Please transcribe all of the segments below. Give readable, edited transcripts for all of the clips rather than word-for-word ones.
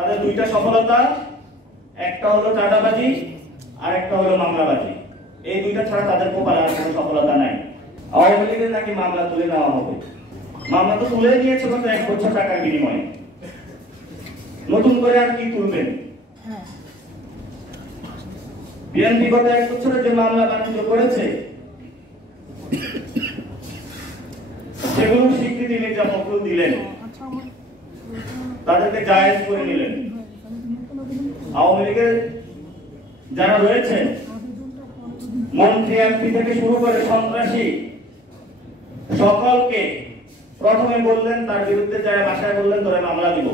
তাদের দুইটা সফলতা, একটা হলো চাঁদাবাজি আর একটা হলো মামলাবাজি। এই দুইটা ছাড়া তাদের কপালে আর কোনো সফলতা নাই। আওয়ামী লীগের নাকি মামলা তুলে নেওয়া হবে। মামলা তো তুলে নিয়েছে গত 1 বছর টাকার বিনিময়ে, নতুন করে আর কি তুলবেন? বিএনপি গত 1 বছরে যে মামলা বাণিজ্য করেছে সেগুলো স্বীকৃতি মির্জা ফখরুল দিলেন, তাদেরকে জায়েজ করে নিলেন। আওয়ামী লীগের যারা রয়েছেন, মন্ত্রী এমপি থেকে শুরু করে সন্ত্রাসী, সকলকে প্রথমে বললেন তার বিরুদ্ধে যারা বাসায় বললেন তোরা মামলা দিব।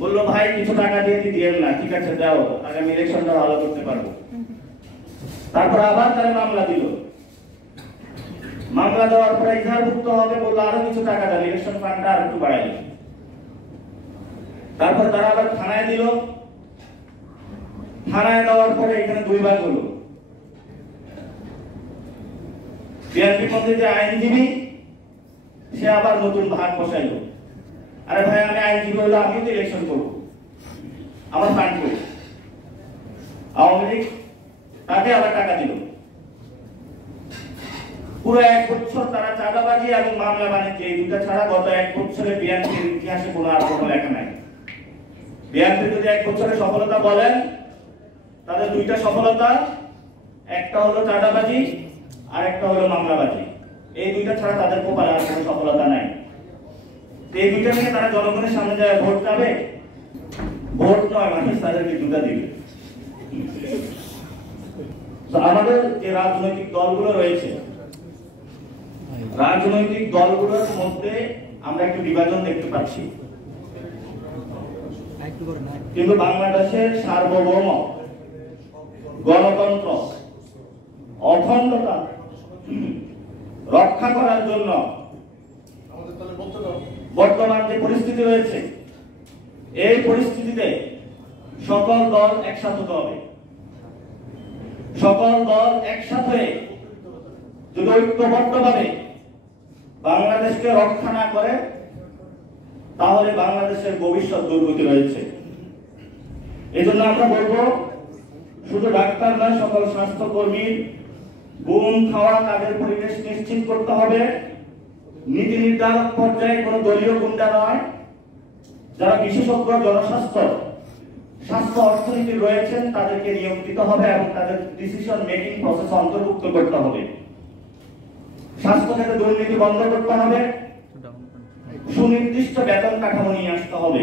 বললো ভাই কিছু টাকা দিয়ে দিয়েন না, ঠিক আছে দাও, আগামী ইলেকশনটা ভালো করতে পারবো। তারপর আবার তারা মামলা দিল, মামলা দেওয়ার পরে ইজাহারভুক্ত হবে বললো আরো কিছু টাকা দেন, ইলেকশন ফান্ডটা আর একটু বাড়াইল। তারপর তারা আবার থানায় দিল, থানায় দেওয়ার পরে এখানে 2 ভাগ হলো। বিএনপি মন্ত্রী যে আইনজীবী সে আবার নতুন ভাগ বসাইল, আরে ভাই আমি আইনজীবী হলে আমিও তো ইলেকশন করবো, আমার ফান্ড করবো। আওয়ামী লীগ তাকে আবার টাকা দিল। পুরো 1 বছর তারা চাঁদাবাজি এবং মামলা বাণিজ্য এই দুটা ছাড়া গত 1 বছরে বিএনপির ইতিহাসে কোনো আর কোনো লেখা নাই। বিএনপি যদি 1 বছরে সফলতা বলেন, তাদের দুইটা সফলতা, একটা হলো চাঁদাবাজি আর একটা হলো মামলাবাজি। এই দুইটা ছাড়া তাদের কপালে আর কোনো সফলতা নাই। এই দুইটা নিয়ে তারা জনগণের সামনে যায় ভোট চাবে, ভোট নয় মানুষ তাদেরকে জুতা দিবে। আমাদের যে রাজনৈতিক দলগুলো রয়েছে, রাজনৈতিক দলগুলোর মধ্যে আমরা একটু বিভাজন দেখতে পাচ্ছি, কিন্তু বাংলাদেশের সার্বভৌম গণতন্ত্র অখণ্ডতা রক্ষা করার জন্য বর্তমান যে পরিস্থিতি রয়েছে, এই পরিস্থিতিতে সকল দল একসাথে হতে হবে। সকল দল একসাথে যদি ঐক্যবদ্ধভাবে বাংলাদেশকে রক্ষা না করে, তাহলে বাংলাদেশের ভবিষ্যৎ দুর্গতি রয়েছে। এই জন্য আমরা বলবো, শুধু ডাক্তার নয়, সকল স্বাস্থ্যকর্মী গুম খাওয়া তাদের পরিবেশ নিশ্চিত করতে হবে। নীতি নির্ধারক পর্যায়ে কোনো দলীয় গুন্ডা নয়, যারা বিশেষজ্ঞ জনস্বাস্থ্য স্বাস্থ্য অর্থনীতি রয়েছেন তাদেরকে নিয়োগ দিতে হবে এবং তাদের ডিসিশন মেকিং প্রসেস অন্তর্ভুক্ত করতে হবে। স্বাস্থ্য ক্ষেত্রে দুর্নীতি বন্ধ করতে হবে, সুনির্দিষ্ট বেতন কাঠামো নিয়ে আসতে হবে।